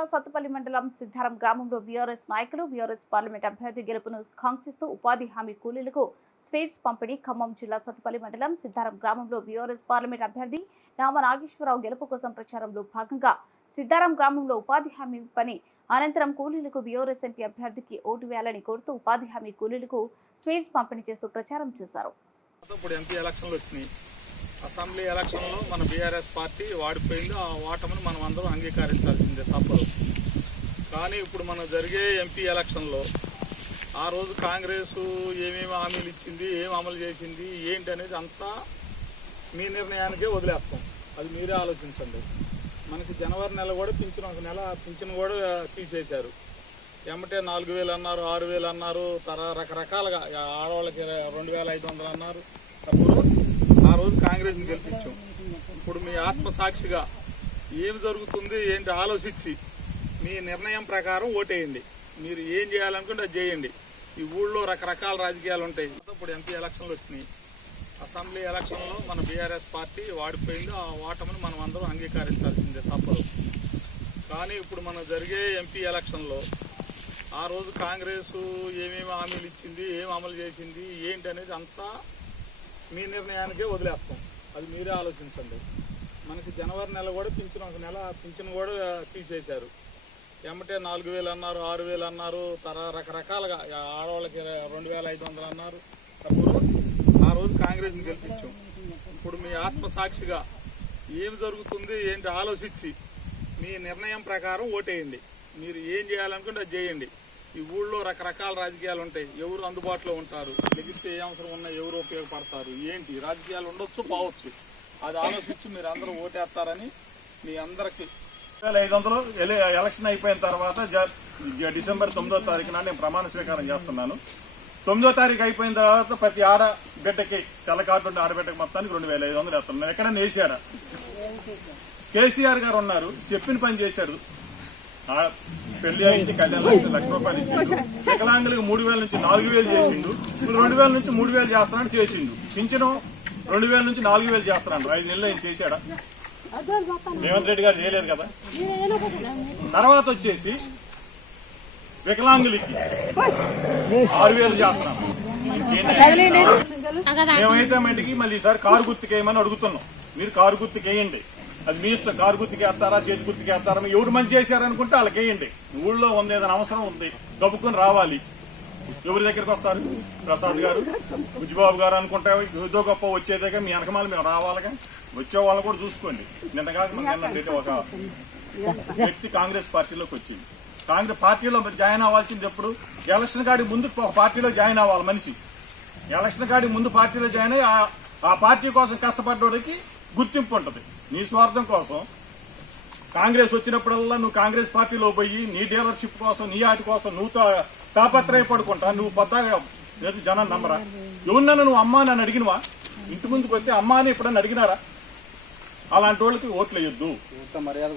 జిల్లా సత్తుపల్లి మండలం సిద్ధారం గ్రామంలో బీఆర్ఎస్ నాయకులు బీఆర్ఎస్ పార్లమెంట్ అభ్యర్థి గెలుపును కాంక్షిస్తూ ఉపాధి హామీ కూలీలకు స్వీట్స్ పంపిణీ ఖమ్మం జిల్లా సత్తుపల్లి మండలం సిద్ధారం గ్రామంలో బీఆర్ఎస్ పార్లమెంట్ అభ్యర్థి నామ నాగేశ్వరరావు గెలుపు కోసం ప్రచారంలో భాగంగా సిద్ధారం గ్రామంలో ఉపాధి హామీ పని అనంతరం కూలీలకు బీఆర్ఎస్ ఎంపీ అభ్యర్థికి ఓటు వేయాలని కోరుతూ ఉపాధి హామీ కూలీలకు స్వీట్స్ పంపిణీ చేస్తూ ప్రచారం చేశారు. అసెంబ్లీ ఎలక్షన్లో మన బీఆర్ఎస్ పార్టీ వాడిపోయింది. ఆ ఓటమిని మనం అందరం అంగీకరించాల్సిందే తప్పదు. కానీ ఇప్పుడు మనం జరిగే ఎంపీ ఎలక్షన్లో ఆ రోజు కాంగ్రెస్ ఏమేమి హామీలు ఇచ్చింది ఏం అమలు చేసింది ఏంటి అనేది అంతా మీ నిర్ణయానికే వదిలేస్తాం. అది మీరే ఆలోచించండి. మనకి జనవరి నెల కూడా పింఛన్ ఒక నెల పింఛన్ కూడా తీసేశారు. ఎమ్మటే నాలుగు వేలు అన్నారు ఆరు వేలు అన్నారు తర రకరకాలుగా ఆడవాళ్ళకి రెండు వేల ఐదు వందలు అన్నారు. తప్పుడు ఆ రోజు కాంగ్రెస్ని గెలిపించాం. ఇప్పుడు మీ ఆత్మసాక్షిగా ఏం జరుగుతుంది ఏంటి ఆలోచించి మీ నిర్ణయం ప్రకారం ఓటేయండి. మీరు ఏం చేయాలనుకుంటే అది చేయండి. ఈ ఊళ్ళో రకరకాల రాజకీయాలు ఉంటాయి. ఇప్పుడు ఎంపీ ఎలక్షన్లు వచ్చినాయి. అసెంబ్లీ ఎలక్షన్లో మన బీఆర్ఎస్ పార్టీ వాడిపోయింది. ఆ ఓటమిని మనం అందరం అంగీకరించాల్సిందే తప్పదు. కానీ ఇప్పుడు మనం జరిగే ఎంపీ ఎలక్షన్లో ఆ రోజు కాంగ్రెస్ ఏమేమి హామీలు ఇచ్చింది ఏం అమలు చేసింది ఏంటి అనేది అంతా మీ నిర్ణయానికే వదిలేస్తాం. అది మీరే ఆలోచించండి. మనకి జనవరి నెల కూడా పింఛన్ ఒక నెల పింఛన్ కూడా తీసేశారు. ఎమ్మటే నాలుగు వేలు అన్నారు ఆరు వేలు అన్నారు తర రకరకాలుగా ఆడవాళ్ళకి రెండు వేల ఐదు వందలు అన్నారు. అప్పుడు ఆ రోజు కాంగ్రెస్ని గెలిపించాం. ఇప్పుడు మీ ఆత్మసాక్షిగా ఏమి జరుగుతుంది ఏంటి ఆలోచించి మీ నిర్ణయం ప్రకారం ఓటేయండి. మీరు ఏం చేయాలనుకుంటే అది చేయండి. ఈ ఊళ్ళో రకరకాల రాజకీయాలు ఉంటాయి. ఎవరు అందుబాటులో ఉంటారు? లెగిస్తే ఏ అవసరం ఉన్నా ఎవరు ఉపయోగపడతారు? ఏంటి? రాజకీయాలు ఉండొచ్చు పోవచ్చు. అది ఆలోచించి మీరు అందరూ ఓటేస్తారని మీ అందరికి. వేల ఐదు వందలు ఎలక్షన్ అయిపోయిన తర్వాత డిసెంబర్ తొమ్మిదో తారీఖున నేను ప్రమాణ స్వీకారం చేస్తున్నాను. తొమ్మిదో తారీఖు అయిపోయిన తర్వాత ప్రతి ఆడ బిడ్డకి తెల్ల కార్డు ఉండే ఆడబిడ్డకి మొత్తానికి రెండు వేల ఐదు వందలు వేస్తున్నాను ఎక్కడ వేసారా కేసీఆర్ గారు ఉన్నారు చెప్పిన పని చేశారు. పెళ్ళి అయింది కళ్యాణం లక్ష రూపాయలు ఇచ్చిండు వికలాంగులకు మూడు వేల నుంచి నాలుగు వేలు చేసిండు. రెండు వేల నుంచి మూడు వేలు చేస్తున్నాడు చేసిండు. పింఛను రెండు వేల నుంచి నాలుగు వేలు చేస్తున్నాడు ఐదు నెలలు ఏం చేశాడా? రేవంత్ రెడ్డి గారు చేయలేదు కదా? తర్వాత వచ్చేసి వికలాంగులకి ఆరు వేలు చేస్తున్నాం? మేమైతే మటుకి మళ్ళీ ఈసారి కారు గుర్తుకేయమని అడుగుతున్నాం. మీరు కారు గుర్తుకేయండి. అది మీ ఇష్టం కారు గుర్తుకేస్తారా చేతి గుర్తుకేస్తారా ఎవరు మంచి చేశారనుకుంటే వాళ్ళకి వేయండి. ఊళ్ళో ఉంది ఏదైనా అవసరం ఉంది గబుక్కుని రావాలి. ఎవరి దగ్గరికి వస్తారు? ప్రసాద్ గారు బుజ్జిబాబు గారు అనుకుంటే ఏదో గొప్ప వచ్చేదాకా మీ వెనకమాల మేము రావాలిగా. వచ్చే వాళ్ళని కూడా చూసుకోండి. నిన్న కాక నిన్న ఒక వ్యక్తి కాంగ్రెస్ పార్టీలోకి వచ్చింది. కాంగ్రెస్ పార్టీలో మరి జాయిన్ అవ్వాల్సింది ఎప్పుడు? ఎలక్షన్ కాడి ముందు ఒక పార్టీలో జాయిన్ అవ్వాలి మనిషి. ఎలక్షన్ కాడి ముందు పార్టీలో జాయిన్ అయ్యి ఆ పార్టీ కోసం కష్టపడ్డోడికి గుర్తింపు ఉంటుంది. నీ స్వార్థం కోసం కాంగ్రెస్ వచ్చినప్పుడల్లా నువ్వు కాంగ్రెస్ పార్టీలో పోయి నీ డీలర్షిప్ కోసం నీ ఆటి కోసం నువ్వు తా- తాపత్రయపడుకుంటా నువ్వు పద్దాగా లేదు జనం నమ్మరా? ఎవరినన్నా నువ్వు అమ్మా నన్ను అడిగినవా? ఇంటి ముందుకు వస్తే అమ్మా అని ఎప్పుడన్నా అడిగినారా? అలాంటి వాళ్ళకి ఓట్లు మర్యాద